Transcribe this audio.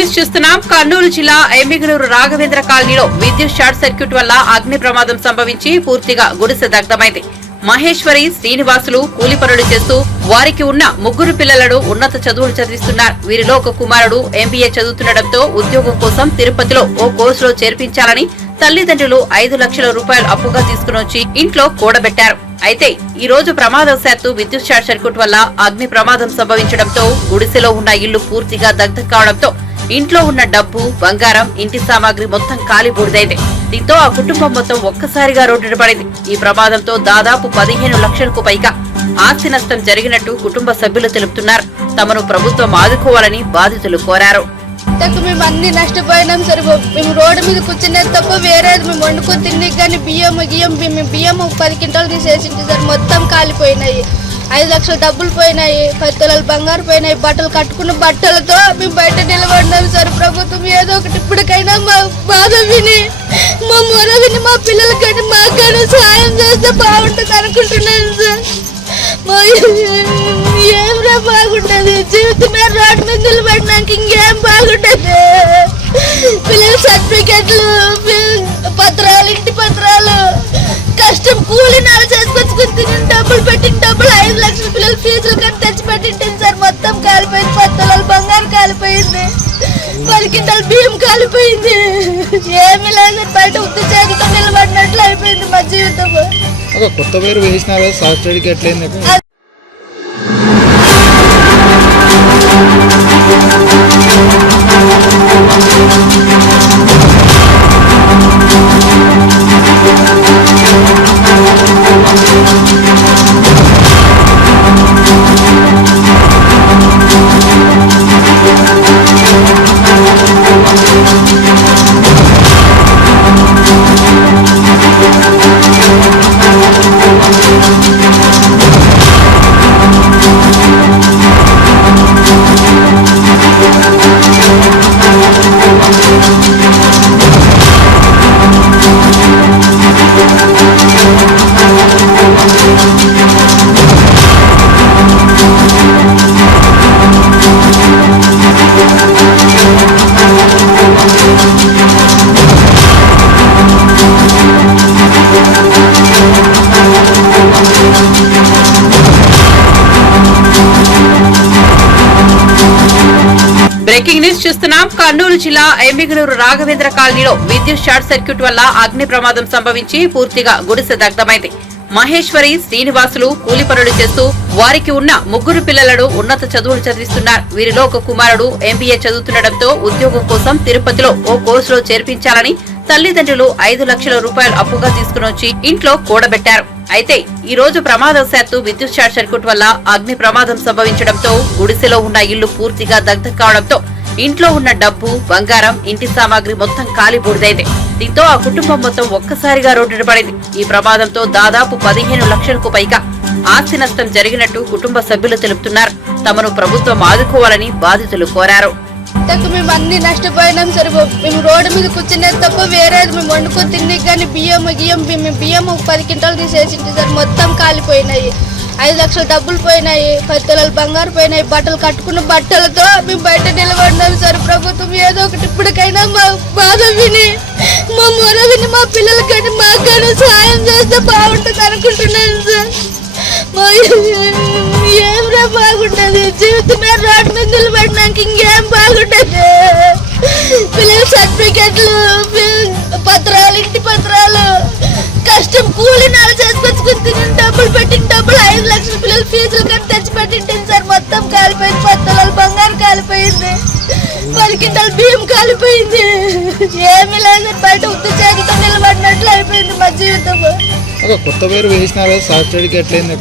News చూస్తున్నాం. కర్నూలు జిల్లా ఎమ్మిగనూరు రాఘవేంద్ర కాలనీలో విద్యుత్ షార్ట్ సర్క్యూట్ వల్ల అగ్ని ప్రమాదం సంభవించి పూర్తిగా గుడిసె దగ్ధమైంది. మహేశ్వరి, శ్రీనివాసులు కూలి పనులు చేస్తూ వారికి ఉన్న ముగ్గురు పిల్లలను ఉన్నత చదువులు చదివిస్తున్నారు. వీరిలో ఒక కుమారుడు ఎంబీఏ చదువుతుండటంతో ఉద్యోగం కోసం తిరుపతిలో ఓ కోర్సులో చేర్పించాలని తల్లిదండ్రులు 5 లక్షల రూపాయలు అప్పుగా తీసుకుని ఇంట్లో కూడబెట్టారు. అయితే ఈ రోజు ప్రమాదవశాత్తు విద్యుత్ షార్ట్ సర్క్యూట్ వల్ల అగ్ని ప్రమాదం సంభవించడంతో గుడిసెలో ఉన్న ఇల్లు పూర్తిగా దగ్ధం కావడంతో ఇంట్లో ఉన్న డబ్బు, బంగారం, ఇంటి సామాగ్రి మొత్తం కాలి బూడిదైంది. దీంతో ఆ కుటుంబం మొత్తం ఒక్కసారిగా రోడ్డున పడింది. ఈ ప్రమాదంతో దాదాపు 15 లక్షలకు పైగా ఆస్తి నష్టం జరిగినట్టు కుటుంబ సభ్యులు తెలుపుతున్నారు. తమను ప్రభుత్వం ఆదుకోవాలని బాధితులు కోరారు. మేము అన్ని నష్టపోయినాం సార్. మేము రోడ్డు మీద కూర్చునేది తప్ప వేరే మేము వండుకొని తిండి కానీ బియ్యం 10 క్వింటాలు తీసేసింది సార్. మొత్తం కాలిపోయినాయి. 5 లక్షల డబ్బులు పోయినాయి, 10 తులాల బంగారు పోయినాయి. బట్టలు కట్టుకున్న బట్టలతో మేము బయట నిలబడినాం సార్. ప్రభుత్వం ఏదో ఒకటి ఇప్పటికైనా మా బాధ విని, మా మొర విని, మా పిల్లలకైనా మాకైనా సాయం చేస్తే బాగుంటుంది అనుకుంటున్నాను సార్. ఏమిరా బాగుంటది జీవితమే. రోడ్డు మీద నిలబడినాక ఇంకేం బాగుంటది. పిల్లల సర్టిఫికెట్లు, పత్రాలు, ఇంటి పత్రాలు, కష్టం కూలి నాలు చేసుకొచ్చుకుని తిని డబ్బులు 5 లక్షల పిల్లల ఫీజులు కానీ తెచ్చి పెట్టింటాను సార్. మొత్తం కాలిపోయింది. 10 తులాల బంగారు కాలిపోయింది, 10 క్వింటాల బియ్యం కాలిపోయింది. ఏమీ లేదు, బయట ఉత్తి చేతితో నిలబడినట్లు అయిపోయింది మా జీవితం. కొత్త పేరు వేసినారా సాఫ్ట్వేర్కి ఎట్లయింది? బ్రేకింగ్ న్యూస్ చూస్తున్నాం. కర్నూలు జిల్లా ఎమ్మిగనూరు రాఘవేంద్ర కాలనీలో విద్యుత్ షార్ట్ సర్క్యూట్ వల్ల అగ్ని ప్రమాదం సంభవించి పూర్తిగా గుడిసె దగ్ధమైంది. మహేశ్వరి, శ్రీనివాసులు కూలి పనులు చేస్తూ వారికి ఉన్న ముగ్గురు పిల్లలను ఉన్నత చదువులు చదివిస్తున్నారు. వీరిలో ఒక కుమారుడు ఎంబీఏ చదువుతుండటంతో ఉద్యోగం కోసం తిరుపతిలో ఓ కోర్సులో చేర్పించాలని తల్లిదండ్రులు 5 లక్షల రూపాయలు అప్పుగా తీసుకుని ఇంట్లో కూడబెట్టారు. అయితే ఈ రోజు ప్రమాదవశాత్తు విద్యుత్ షార్ట్ సర్క్యూట్ వల్ల అగ్ని ప్రమాదం సంభవించడంతో గుడిసెలో ఉన్న ఇల్లు పూర్తిగా దగ్ధం కావడంతో ఇంట్లో ఉన్న డబ్బు, బంగారం, ఇంటి సామాగ్రి మొత్తం కాలి బూడిదైంది. దీంతో ఆ కుటుంబం మొత్తం ఒక్కసారిగా రోడ్డున పడింది. ఈ ప్రమాదంతో దాదాపు 15 లక్షలకు పైగా ఆస్తి నష్టం జరిగినట్టు కుటుంబ సభ్యులు తెలుపుతున్నారు. తమను ప్రభుత్వం ఆదుకోవాలని బాధితులు కోరారు. మేము అన్ని నష్టపోయినాం సార్. మేము రోడ్డు మీద కూర్చునేది తప్ప వేరే మేము వండుకొని తిండి కానీ బియ్యం 10 క్వింటాలు తీసేసింది సార్. మొత్తం కాలిపోయినాయి. 5 లక్షల డబ్బులు పోయినాయి, 10 తులాల బంగారు పోయినాయి. బట్టలు కట్టుకున్న బట్టలతో మేము బయట నిలబడినాం సార్. ప్రభుత్వం ఏదో ఒకటి ఇప్పటికైనా మా బాధ విని, మా మొర విని, మా పిల్లలకైనా మాకైనా సాయం చేస్తే బాగుంటుంది అనుకుంటున్నాను సార్. ఏమిరా బాగుంటది జీవితమే. రోడ్డు మీద నిలబడినాక ఇంకేం బాగుంటది. పిల్లల సర్టిఫికెట్లు, పత్రాలు, ఇంటి పత్రాలు, కష్టం కూలి నాలు చేసుకొచ్చుకుని తిని డబ్బులు 5 లక్షల పిల్లల ఫీజులు కానీ తెచ్చి పెట్టింటాను సార్. మొత్తం కాలిపోయింది. 10 తులాల బంగారు కాలిపోయింది, 10 క్వింటాల బియ్యం కాలిపోయింది. ఏమీ లేదు, బయట ఉత్తి చేతితో నిలబడినట్లు అయిపోయింది మా జీవితం. కొత్త పేరు వేసినారా సాఫ్ట్వేర్కి ఎట్లయింది?